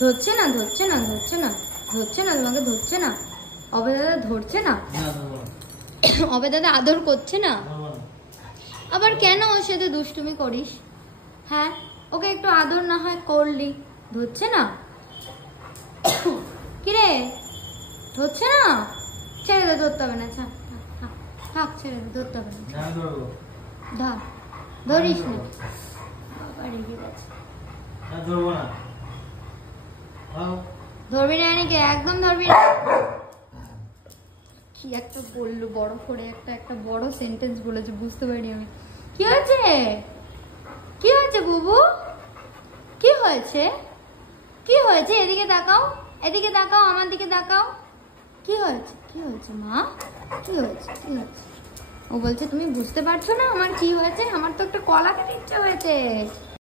ধরছে না ধরছে না ধরছে না ধরছে না, তোমাকে ধরছে না? অবে দাদা ধরছে না? অবে দাদা আদর করছে না? আবার কেন ওর সাথে দুষ্টুমি করিস? হ্যাঁ, ওকে একটু আদর না হয় করলি, ধরছে না? কিরে ধরছে না? ছেড়ে দে, ধরতে হবে না, থাক ছেড়ে দে, ধরতে হবে না। ধর, ধরিস না। বাবা রেগে গেছে। ধরবি না নাকি? একদম ধরবি না। কি একটা বললো বড় করে, একটা বড় সেন্টেন্স বলেছে, বুঝতে পারিনি আমি। কি হয়েছে? কি হয়েছে বুবু? কি হয়েছে? কি হয়েছে? এদিকে তাকাও, এদিকে তাকাও, আমার দিকে তাকাও। কি হয়েছে? কি হয়েছে মা? কি হয়েছে? কি হয়েছে? ও বলছে তুমি বুঝতে পারছো না আমার কি হয়েছে? আমার তো একটা কলা খেতে ইচ্ছে হয়েছে।